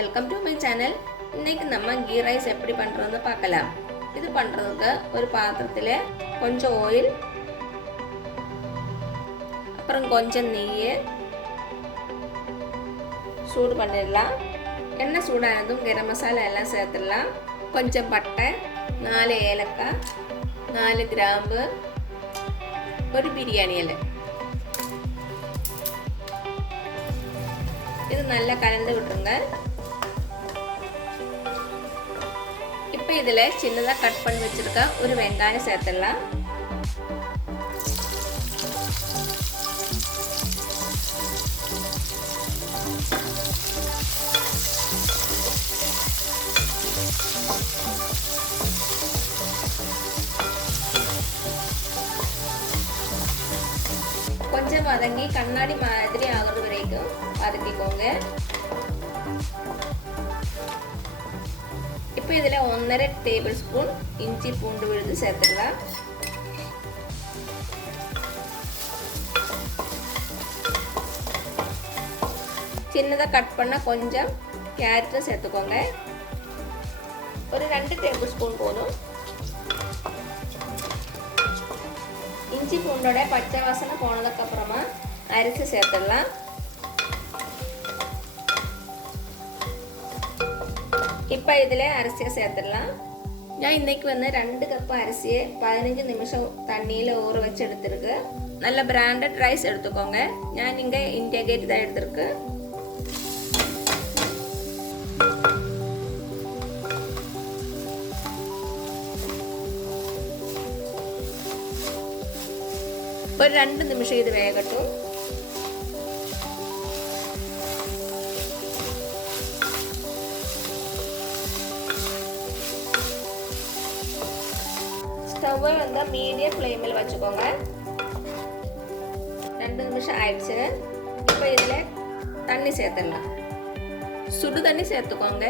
Welcome to my channel. இன்னைக்கு நம்ம key rice எப்படி பண்ணுறதுன்னு பார்க்கலாம். இது பண்ணுறதுக்கு ஒரு பாத்திரத்தில் கொஞ்சம் ஆயில், அப்புறம் கொஞ்சம் நெய் சூடு பண்ணிடலாம். எண்ணெய் சூடானதும் கரம் மசாலா எல்லாம் சேர்த்துடலாம். கொஞ்சம் பட்டை, 4 ஏலக்காய், 4 கிராம்பு, ஒரு பிரியாணி இலை. இது நல்லா கலந்து விட்டுருங்க. இப்போ இதில் சின்னதாக கட் பண்ணி வச்சுருக்க ஒரு வெங்காயம் சேர்த்துடலாம். கொஞ்சம் வதங்கி கண்ணாடி மாதிரி ஆகுறது வரைக்கும் வதக்கிக்கோங்க. இப்போ இதில் 1.5 டேபிள் ஸ்பூன் இஞ்சி பூண்டு விழுது சேர்த்துக்கலாம். சின்னதாக கட் பண்ண கொஞ்சம் கேரட்டும் சேர்த்துக்கோங்க. ஒரு 2 டேபிள் ஸ்பூன் போதும். இஞ்சி பூண்டோட பச்சை வாசனை போனதுக்கப்புறமா அரிசி சேர்த்துடலாம். இப்போ இதில் அரிசியை சேர்த்துடலாம். நான் இன்றைக்கி 2 கப் அரிசியை 15 நிமிஷம் தண்ணியில் ஊற வச்சு எடுத்துருக்கு. நல்ல பிராண்டட் ரைஸ் எடுத்துக்கோங்க. நான் இங்கே இந்தியா கேட் தான் எடுத்துருக்கு. ஒரு 2 நிமிஷம் இது வேகட்டும். ஸ்டவ்வை மீடியம் ஃப்ளேமில் வச்சுக்கோங்க. 2 நிமிஷம் ஆயிடுச்சு. இப்போ இதில் தண்ணி சேர்த்துடலாம். சுடு தண்ணி சேர்த்துக்கோங்க.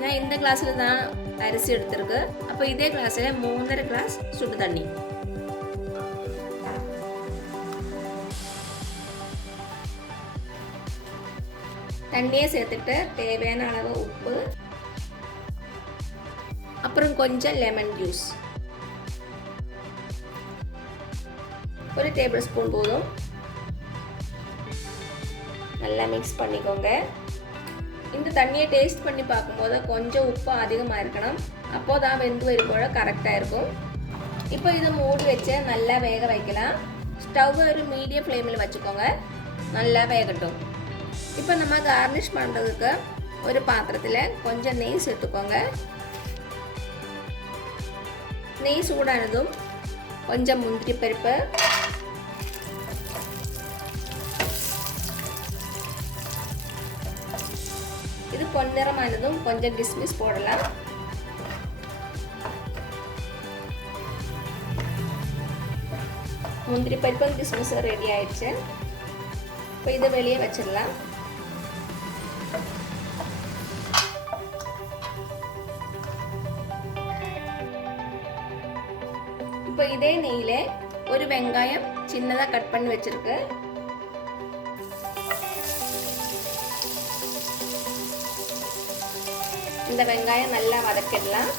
நான் இந்த கிளாஸில் தான் அரிசி எடுத்துருக்கு. அப்போ இதே கிளாஸில் 3.5 கிளாஸ் சுடு தண்ணி. தண்ணியை சேர்த்துட்டு தேவையான அளவு உப்பு, அப்புறம் கொஞ்சம் லெமன் ஜூஸ், ஒரு டேபிள் ஸ்பூன் போதும். நல்லா மிக்ஸ் பண்ணிக்கோங்க. இந்த தண்ணியை டேஸ்ட் பண்ணி பார்க்கும்போது கொஞ்சம் உப்பு அதிகமாக இருக்கணும். அப்போ தான் வெந்து வரும்போது கரெக்டாக இருக்கும். இப்போ இதை மூடி வச்சு நல்லா வேக வைக்கலாம். ஸ்டவ் ஒரு மீடியம் ஃப்ளேமில் வச்சுக்கோங்க. நல்லா வேகட்டும். இப்போ நம்ம கார்னிஷ் பண்ணுறதுக்கு ஒரு பாத்திரத்தில் கொஞ்சம் நெய் சேர்த்துக்கோங்க. நெய் சூடானதும் கொஞ்சம் முந்திரி பருப்பு, இது பொன்னிறமானதும் கொஞ்சம் கிஸ்மிஸ் போடலாம். முந்திரி பருப்பும் கிஸ்மிஸும் ரெடி ஆயிடுச்சு. இப்போ இதை வெளியே வச்சிடலாம். இப்போ இதே நெய்யில் ஒரு வெங்காயம் சின்னதாக கட் பண்ணி வச்சிருக்கு. இந்த வெங்காயம் நல்லா வதக்கிடலாம்.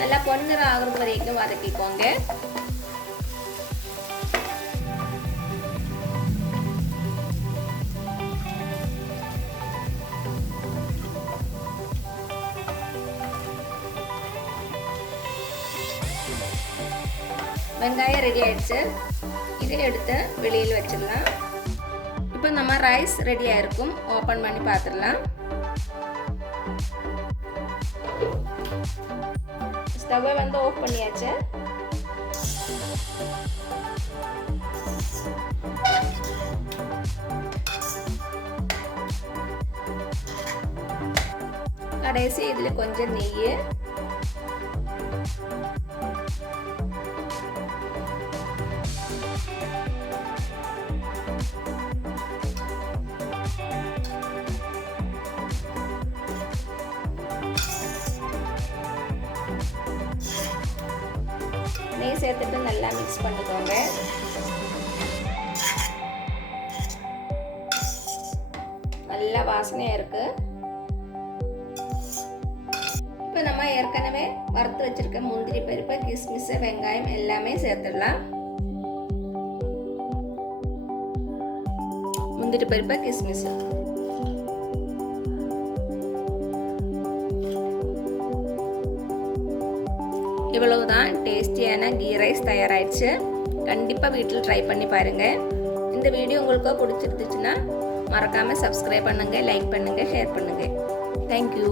நல்லா பொன்னிறம் ஆகுறது வரைக்கும் வதக்கிக்கோங்க. வெங்காயம் ரெடி ஆயிடுச்சு. இதை எடுத்து வெளியில் வச்சிடலாம். இப்போ நம்ம ரைஸ் ரெடியாக இருக்கும். ஓப்பன் பண்ணி பார்த்துடலாம். ஸ்டவ்வை ஆஃப் பண்ணியாச்சு. கடைசி இதில் கொஞ்சம் நெய், நெய் சேர்த்துட்டு நல்லா மிக்ஸ் பண்ணிக்கோங்க. நல்லா வாசனையாக இருக்குது. இப்போ நம்ம ஏற்கனவே வறுத்து வச்சுருக்க முந்திரி பருப்பு, கிஸ்மிஸ், வெங்காயம் எல்லாமே சேர்த்துடலாம். முந்திரி பருப்பு, கிஸ்மிஸ் இவ்வளவுதான். டேஸ்டியான கீ ரைஸ் தயாராகிடுச்சு. கண்டிப்பாக வீட்டில் ட்ரை பண்ணி பாருங்கள். இந்த வீடியோ உங்களுக்கு பிடிச்சிருந்துச்சுன்னா மறக்காமல் சப்ஸ்கிரைப் பண்ணுங்கள், லைக் பண்ணுங்கள், ஷேர் பண்ணுங்கள். தேங்க்யூ.